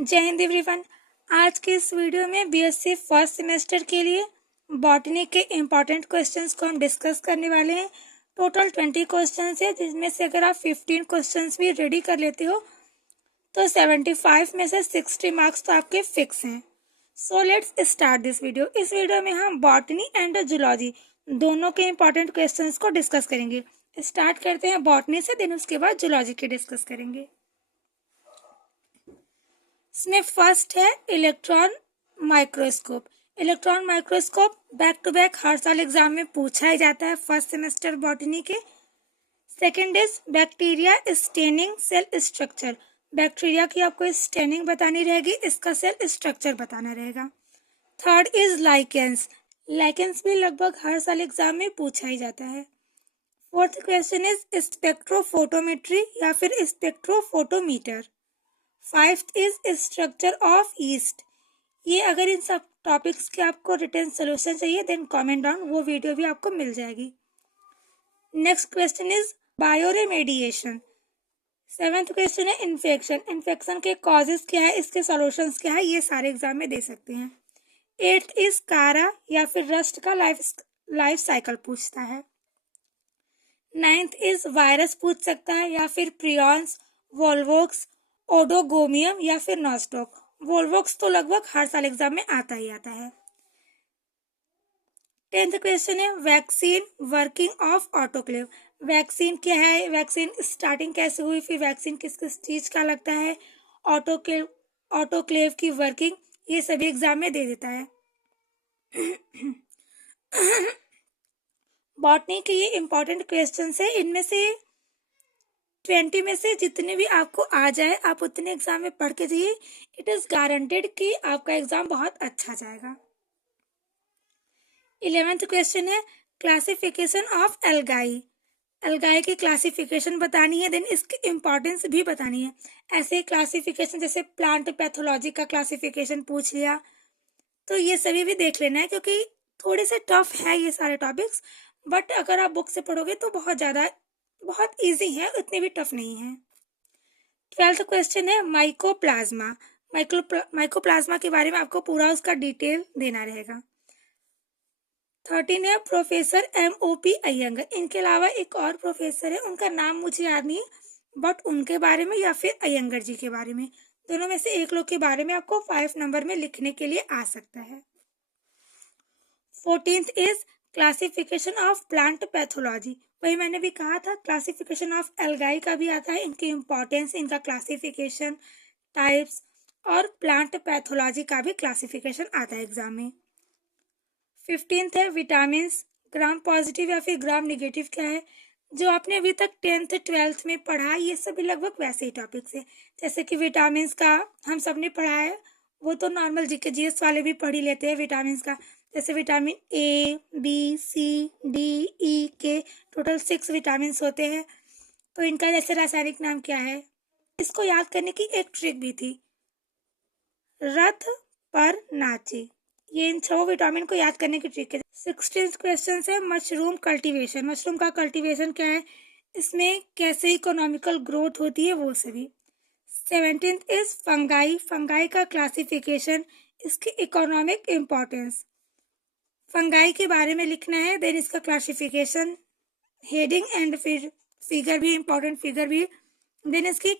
जय हिंद एवरीवन। आज के इस वीडियो में बीएससी फर्स्ट सेमेस्टर के लिए बॉटनी के इम्पॉर्टेंट क्वेश्चंस को हम डिस्कस करने वाले हैं। टोटल 20 क्वेश्चंस है, जिसमें से अगर आप 15 क्वेश्चंस भी रेडी कर लेते हो तो 75 में से 60 मार्क्स तो आपके फिक्स हैं। So let's start this video. इस वीडियो में हम बॉटनी एंड जूलॉजी दोनों के इम्पॉर्टेंट क्वेश्चंस को डिस्कस करेंगे। स्टार्ट करते हैं बॉटनी से, देन उसके बाद जूलॉजी के डिस्कस करेंगे। इसमें फर्स्ट है electron microscope. Electron microscope back to back हर साल एग्जाम में पूछा ही जाता है फर्स्ट सेमेस्टर बॉटनी के। Second is bacteria staining cell structure. Bacteria की आपको स्टेनिंग बतानी रहेगी, इसका सेल स्ट्रक्चर बताना रहेगा। Third is lichens. लाइकेंस भी लगभग हर साल एग्जाम में पूछा ही जाता है। फोर्थ क्वेश्चन इज स्पेक्ट्रोफोटोमेट्री या फिर spectrophotometer. Fifth is structure of yeast. ये अगर इन सब टॉपिक्स के आपको रिटन सोल्यूशन चाहिए देन कमेंट डाउन, वो वीडियो भी आपको मिल जाएगी। Next question is bioremediation. Seventh question है इन्फेक्शन। इन्फेक्शन के कॉजेज क्या है, इसके सॉल्यूशंस क्या है, ये सारे एग्जाम में दे सकते हैं। एट्थ इज कारा या फिर रस्ट का लाइफ साइकिल पूछता है। नाइन्थ इज वायरस पूछ सकता है या फिर प्रियॉन्स, वोल्वोक्स, ओडोगोमियम या फिर नॉस्टॉक। वोल्वोक्स तो लगभग हर साल एग्जाम में आता ही आता है। 10th क्वेश्चन है vaccine working of autoclave. Vaccine क्या है, वैक्सीन स्टार्टिंग कैसे हुई, फिर वैक्सीन किस किस चीज का लगता है, ऑटोक्लेव की वर्किंग, ये सभी एग्जाम में दे देता है। बॉटनी के ये इंपॉर्टेंट क्वेश्चन है, इनमें से 20 में से जितने भी आपको आ जाए आप उतने एग्जाम में पढ़ के जाइए। इट इज गारंटेड कि आपका एग्जाम बहुत अच्छा जाएगा। 11th क्वेश्चन है क्लासिफिकेशन ऑफ एल्गाई। एल्गाई की क्लासिफिकेशन बतानी है, देन इसकी इंपॉर्टेंस भी बतानी है। ऐसे क्लासिफिकेशन जैसे प्लांट पैथोलॉजी का क्लासिफिकेशन पूछ लिया, तो ये सभी भी देख लेना है क्योंकि थोड़े से टफ है ये सारे टॉपिक्स, बट अगर आप बुक से पढ़ोगे तो बहुत इजी है, उतने भी टफ नहीं है। 12th क्वेश्चन है माइकोप्लाज्मा। माइकोप्लाज्मा के बारे में आपको पूरा उसका डिटेल देना रहेगा। 13 है प्रोफेसर MOP अयंगर। इनके अलावा एक और प्रोफेसर है, उनका नाम मुझे याद नहीं, बट उनके बारे में या फिर अयंगर जी के बारे में, दोनों में से एक लोग के बारे में आपको 5 नंबर में लिखने के लिए आ सकता है। 14th is classification of plant pathology. वही मैंने भी कहा था, क्लासिफिकेशन ऑफ एल्गाई का भी आता है, इनकी इंपॉर्टेंस, इनका क्लासिफिकेशन, टाइप्स, और प्लांट पैथोलॉजी का भी क्लासिफिकेशन आता है एग्जाम में। 15th है विटामिन। ग्राम पॉजिटिव या फिर ग्राम निगेटिव क्या है, जो आपने अभी तक 10th 12th में पढ़ा, ये सभी लगभग वैसे ही टॉपिक्स है। जैसे कि विटामिन का हम सब ने पढ़ा है, वो तो नॉर्मल जीके जीएस वाले भी पढ़ ही लेते हैं विटामिन का। जैसे vitamin A, B, C, D, E, K, total 6 vitamin होते हैं। तो इनका जैसे रासायनिक नाम क्या है, इसको याद करने की एक ट्रिक भी थी, रथ पर नाचे। ये इन 6 विटामिन को याद करने की ट्रिक है। 16th क्वेश्चन है मशरूम कल्टीवेशन। मशरूम का कल्टीवेशन क्या है, इसमें कैसे इकोनॉमिकल ग्रोथ होती है, वो सभी। 17th is fungi. फंगाई का क्लासिफिकेशन, इसकी इकोनॉमिक इम्पोर्टेंस, फंगाई के बारे में लिखना है, देन इसका क्लासिफिकेशन, हेडिंग एंड फिर फिगर भी, इम्पोर्टेंट फिगर भी, देन इसकी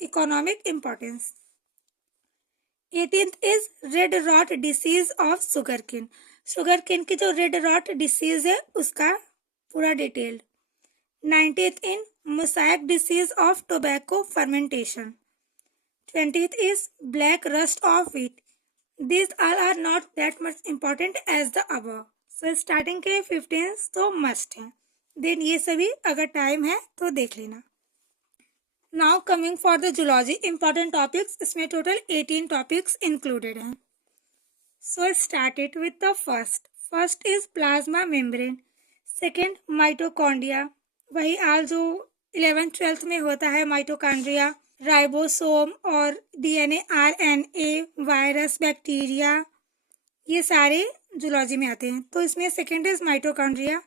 economic importance. 18th is red rot disease of sugarcane. Sugarcane की जो रेड रॉट डिसीज है उसका पूरा detailed. 19th in mosaic disease of tobacco fermentation. 20th is black rust of wheat. These all are not that much important as the above. So starting के 15 तो must हैं, then ये सभी अगर time है तो देख लेना। Now coming for the zoology important topics, इसमें total 18 topics included हैं। So start it with the first. First is plasma membrane. Second mitochondria, वही आज जो 11th 12th में होता है, माइटोकॉन्ड्रिया, राइबोसोम और DNA RNA, वायरस, बैक्टीरिया, ये सारे जूलॉजी में आते हैं। तो इसमें second is mitochondria,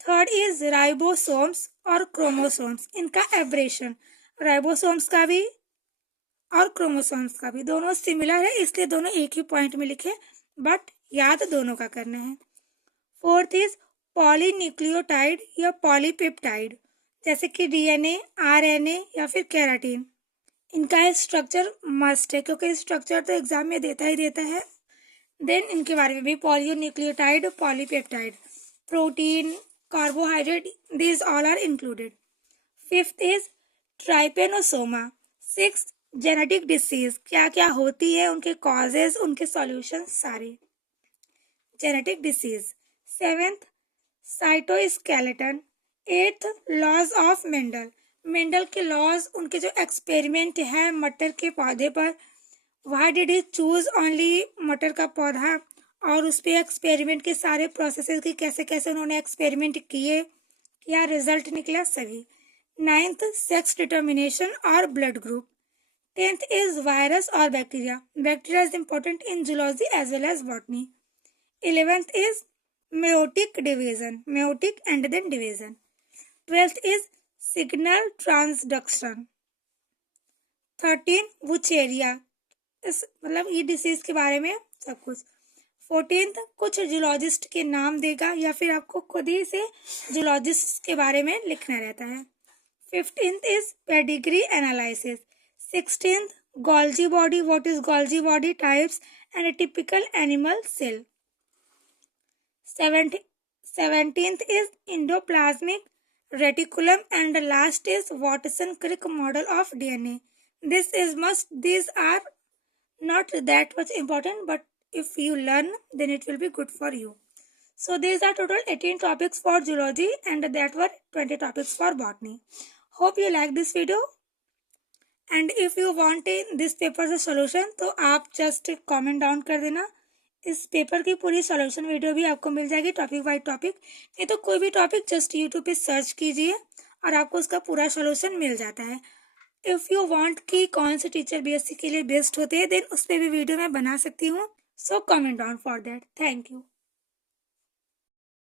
third is ribosomes और क्रोमोसोम्स, इनका एब्रेशन, राइबोसोम्स का भी और क्रोमोसोम्स का भी, दोनों सिमिलर है इसलिए दोनों एक ही पॉइंट में लिखे, बट याद दोनों का करना है। फोर्थ इज पॉलीन्यूक्लियोटाइड या पॉलीपेप्टाइड, जैसे कि डीएनए, आरएनए या फिर केराटिन। इनका स्ट्रक्चर मस्ट है क्योंकि स्ट्रक्चर तो एग्जाम में देता ही देता है। देन इनके बारे में भी, polynucleotide, polypeptide, protein, carbohydrate, these all are included. Fifth is trypanosoma. Sixth, genetic disease, क्या क्या होती है, उनके कॉजेज, उनके सॉल्यूशन सारे। Genetic disease. Seventh, cytoskeleton. Eighth, laws of Mendel. Mendel के लॉज, उनके जो एक्सपेरिमेंट है मटर के पौधे पर, why did he choose only मटर का पौधा, और उस पर एक्सपेरिमेंट के सारे प्रोसेसेस की कैसे कैसे उन्होंने एक्सपेरिमेंट किए, क्या रिजल्ट निकला, सभी। नाइन्थ, सेक्स डिटर्मिनेशन और blood group. Tenth is virus और bacteria. Bacteria is important in zoology as well as botany. 11th is meiotic division, meiotic and then division. 12th is signal transduction. 13 wucheria, इस मतलब ये disease के बारे में सब कुछ। 14th कुछ जूलॉजिस्ट के नाम देगा या फिर आपको खुद ही से जूलॉजिस्ट के बारे में लिखना रहता है। 15th is pedigree analysis. 16th Golgi body, what is Golgi body, types and a typical animal cell. 17th is endoplasmic reticulum and the last is Watson-Crick model of DNA. This is must. These are not that much important, but if you learn then it will be good for you. So these are total 18 topics for zoology and that were 20 topics for botany. Hope you like this video, and if you want this paper का solution तो आप just comment down कर देना। इस paper की पूरी solution video भी आपको मिल जाएगी टॉपिक बाय टॉपिक। नहीं तो कोई भी टॉपिक जस्ट यूट्यूब पे सर्च कीजिए और आपको उसका पूरा सॉल्यूशन मिल जाता है। इफ़ यू वांट कि कौन से टीचर बीएससी के लिए बेस्ट होते हैं देन उस पर भी वीडियो मैं बना सकती हूँ। So comment down for that. Thank you.